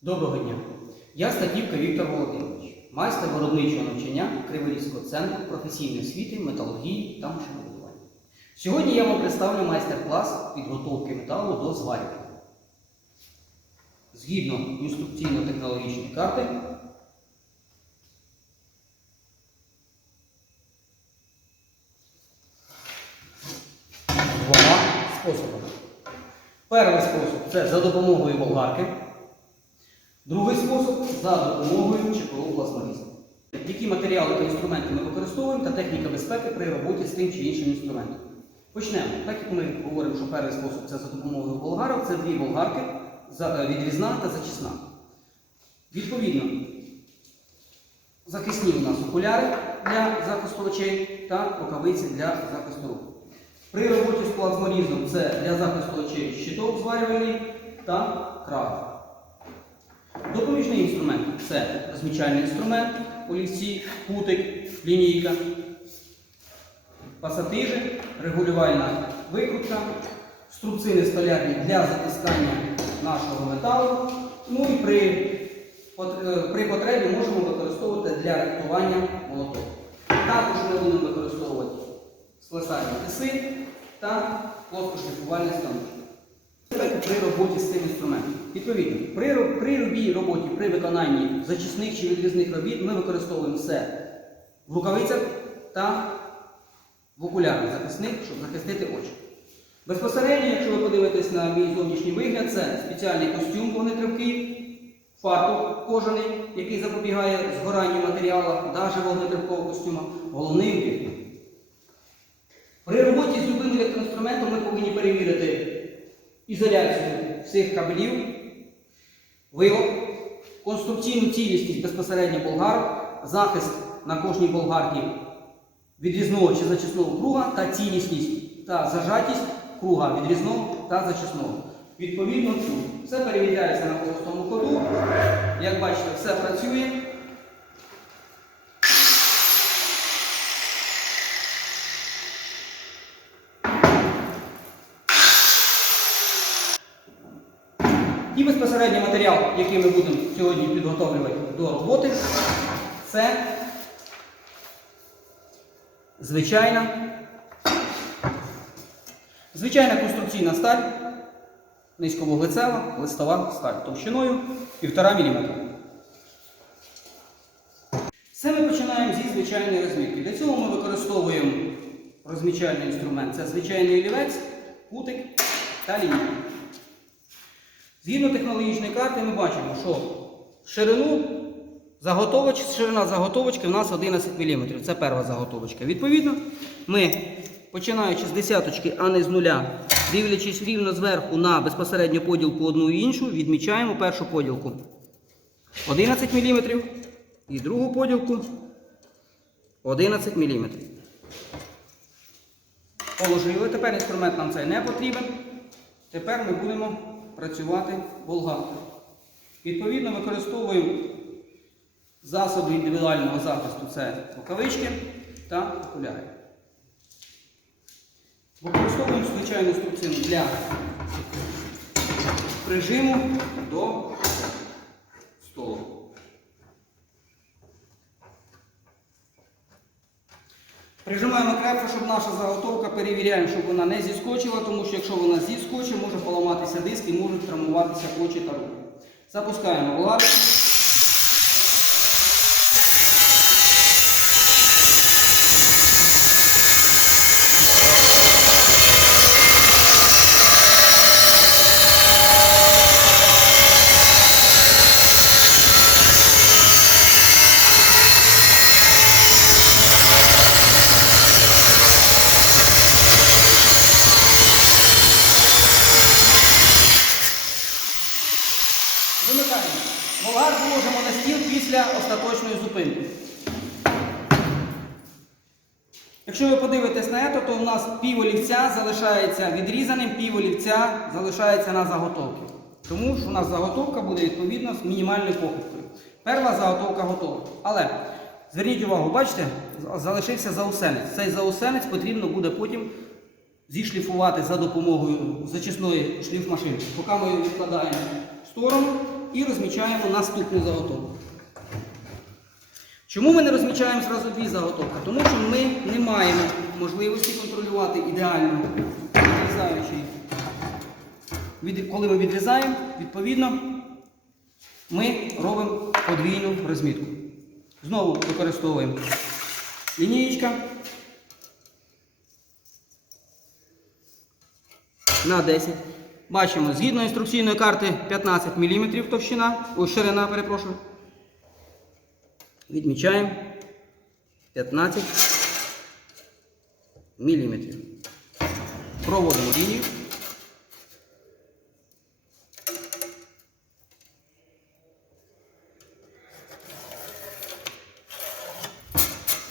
Доброго дня! Я Статівка Віктор Володимирович, майстер виробничого навчання Криворізького центру професійної освіти, металургії та машинобудування. Сьогодні я вам представлю майстер-клас підготовки металу до зварювання. Згідно інструкційно-технологічної карти, двома способами. Перший спосіб це за допомогою болгарки. Другий спосіб за допомогою ЧПО пластмарізу. Які матеріали та інструменти ми використовуємо та техніка безпеки при роботі з тим чи іншим інструментом. Почнемо. Так як ми говоримо, що перший спосіб це за допомогою болгарок, це дві болгарки, е, відрізна та зачисна. Відповідно, захисні у нас окуляри для захисту очей та рукавиці для захисту рук. При роботі з плазморізом це для захисту очей щиток зварювальний та крав. Допоміжний інструмент це розмічальний інструмент, олівці, кутик, лінійка, пасатижі, регулювальна викрутка, струбцини столярні для затискання нашого металу. Ну і при, е, при потребі можемо використовувати для рихтування молоток. Також ми будемо використовувати слесарні тиси та плоскошліфувальний. Безпеки при роботі з цим інструментом. Відповідно, при, при любій роботі, при виконанні зачисних чи відрізних робіт ми використовуємо все в рукавицях та в окулярах захисних, щоб захистити очі. Безпосередньо, якщо ви подивитесь на мій зовнішній вигляд, це спеціальний костюм вогнетривкий, фартук кожаний, який запобігає згоранню матеріалу, навіть вогнетривкового костюма, головний убір. При роботі з любим електроінструментом ми повинні перевірити ізоляцію всіх кабелів, вилок, конструкційну цілісність безпосередньо болгарок, захист на кожній болгарці відрізного чи зачисного круга та цілісність та зажатість круга відрізного та зачисного. Відповідно. Все перевіряється на холостому ходу. Як бачите, все працює. І безпосередньо матеріал, який ми будемо сьогодні підготовлювати до роботи, це звичайна, звичайна конструкційна сталь, низьковуглецева, листова сталь товщиною 1,5 мм. Все ми починаємо зі звичайної розмітки. Для цього ми використовуємо розмічальний інструмент. Це звичайний олівець, кутик та лінійка. Згідно технологічної карти ми бачимо, що ширину заготовоч, ширина заготовочки в нас 11 мм. Це перша заготовочка. Відповідно, ми, починаючи з десяточки, а не з нуля, дивлячись рівно зверху на безпосередньо поділку одну і іншу, відмічаємо першу поділку 11 мм і другу поділку 11 мм. Положили. Тепер інструмент нам цей не потрібен. Тепер ми будемо працювати болгаркою. Відповідно, використовуємо засоби індивідуального захисту це рукавички та окуляри. Використовуємо звичайну струбцину для прижиму до Прижимаємо крепко, щоб наша заготовка перевіряємо, щоб вона не зіскочила, тому що якщо вона зіскочить, може поламатися диск і можуть травмуватися очі та руки. Запускаємо влагу. Вимикаємо. Болгар вложимо на стіл після остаточної зупинки. Якщо ви подивитесь на це, то у нас пів олівця залишається відрізаним, пів олівця залишається на заготовці. Тому що у нас заготовка буде відповідно з мінімальною похибкою. Перша заготовка готова. Але зверніть увагу, бачите, залишився заусенець. Цей заусенець потрібно буде потім зішліфувати за допомогою зачисної шліфмашинки. Поки ми його відкладаємо в сторону, і розмічаємо наступну заготовку. Чому ми не розмічаємо зразу дві заготовки? Тому що ми не маємо можливості контролювати ідеально відрізаючий. Від- Коли ми відрізаємо, відповідно, ми робимо подвійну розмітку. Знову використовуємо лінієчка на 10. Бачимо, згідно інструкційної карти 15 мм товщина, о, ширина, перепрошую. Відмічаємо 15 мм. Проводимо лінію.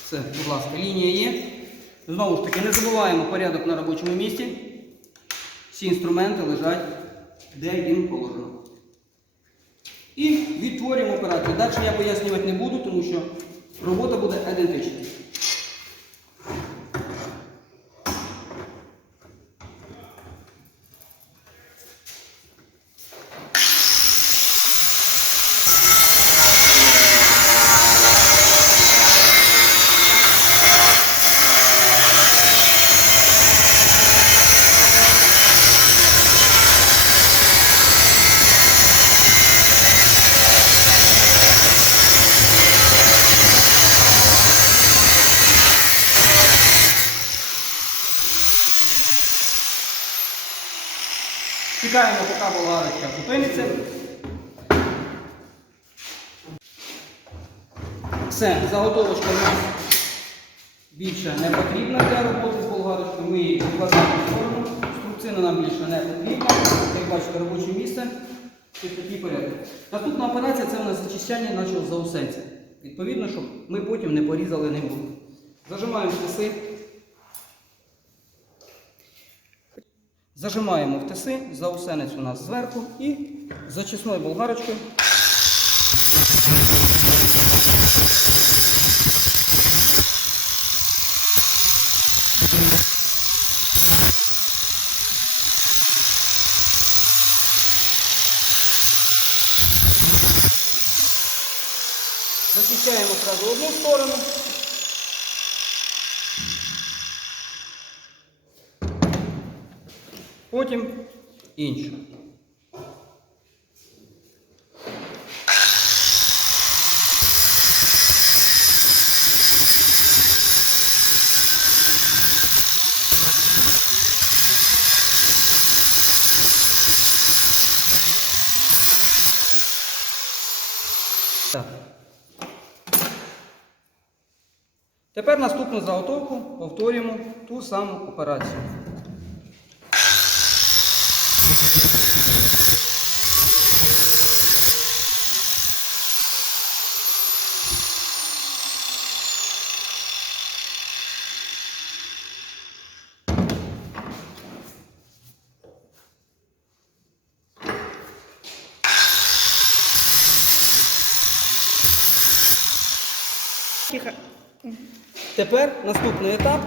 Все, будь ласка, лінія є. Знову ж таки, не забуваємо порядок на робочому місці. Всі інструменти лежать, де їм положено. І відтворюємо операцію. Далі я пояснювати не буду, тому що робота буде ідентична. Чекаємо, поки болгарочка зупиниться. Все, заготовочка у нас більше не потрібна для роботи з болгарочкою. Ми її відкладаємо в сторону. Струбцина нам більше не потрібна. Як бачите, робоче місце. Чистоті порядок. Наступна операція це у нас зачищання нашого заусенця. Відповідно, щоб ми потім не порізали було. Зажимаємо штиси. Зажимаємо в тиси, заусенець у нас зверху і зачисною болгарочкою. Зачищаємо одразу одну сторону. Потім іншу. Тепер наступну заготовку повторюємо ту саму операцію. Тепер наступний етап.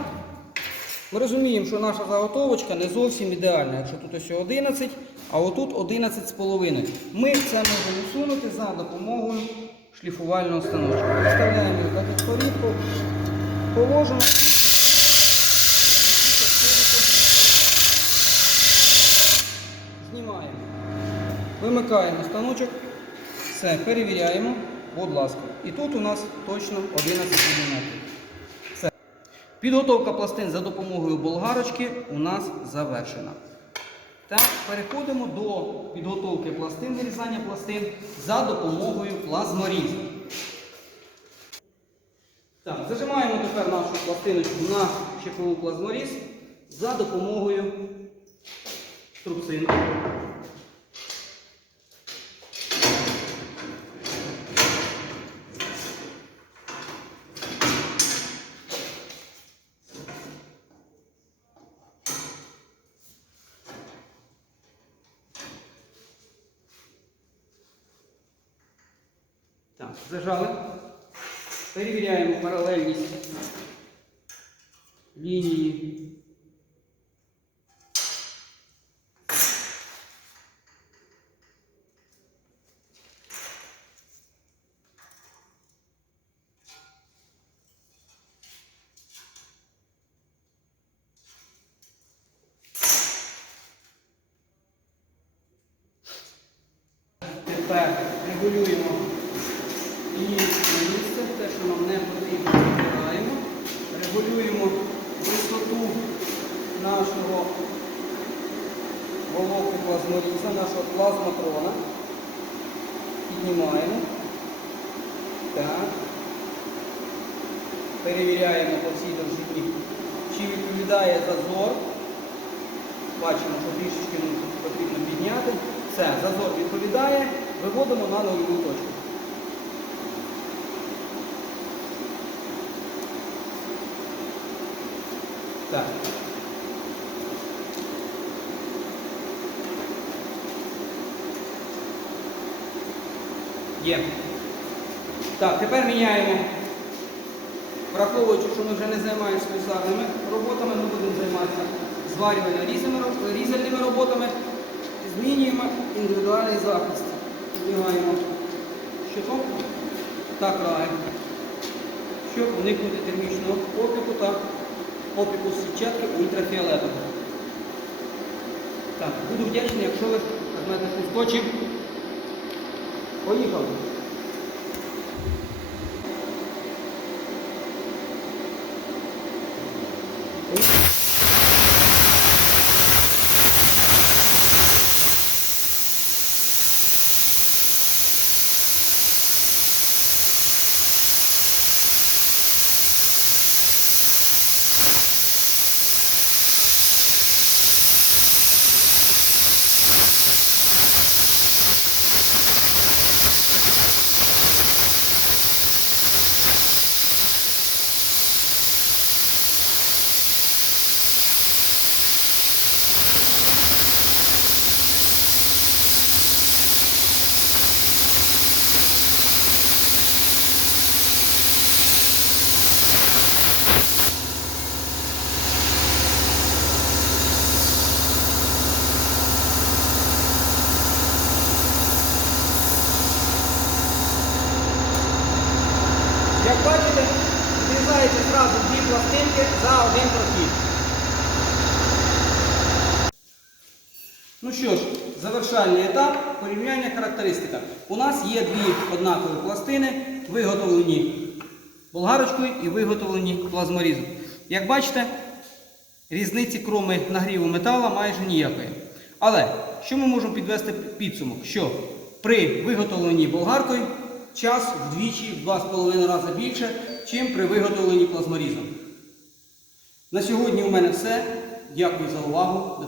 Ми розуміємо, що наша заготовочка не зовсім ідеальна. Якщо тут ось 11, а отут 11,5. Ми це можемо усунути за допомогою шліфувального станочка. Вставляємо його так як порідку, положимо. Знімаємо. Вимикаємо станочок. Все, перевіряємо. Будь ласка. І тут у нас точно 11 мм. Підготовка пластин за допомогою болгарочки у нас завершена. Так, переходимо до підготовки пластин, вирізання пластин за допомогою плазморізу. Так, зажимаємо тепер нашу пластиночку на чекову плазморіз за допомогою струбцини. зажали. Перевіряємо паралельність лінії. Регулюємо. Регулюємо висоту нашого головки плазморіза, нашого плазматрона. Піднімаємо. Так. Перевіряємо по всій довжині, чи відповідає зазор. Бачимо, що трішечки потрібно підняти. Все, зазор відповідає, виводимо на нульову точку. Так. Є. Так, тепер міняємо. Враховуючи, що ми вже не займаємося слюсарними роботами, ми будемо займатися зварювально різальними роботами. Змінюємо індивідуальний захист. Піднімаємо щиток та краєм, щоб уникнути термічного опіку та опіку сітчатки ультрафіолетом. Так, буду вдячний, якщо ви візьмете кусточок. Поїхали. Як бачите, відрізається одразу дві пластинки за один прохід. Ну що ж, завершальний етап порівняння характеристика. У нас є дві однакові пластини, виготовлені болгарочкою і виготовлені плазморізом. Як бачите, різниці кроми нагріву метала майже ніякої. Але що ми можемо підвести підсумок? Що при виготовленні болгаркою час вдвічі, в 2,5 рази більше, чим при виготовленні плазморізом. На сьогодні у мене все. Дякую за увагу.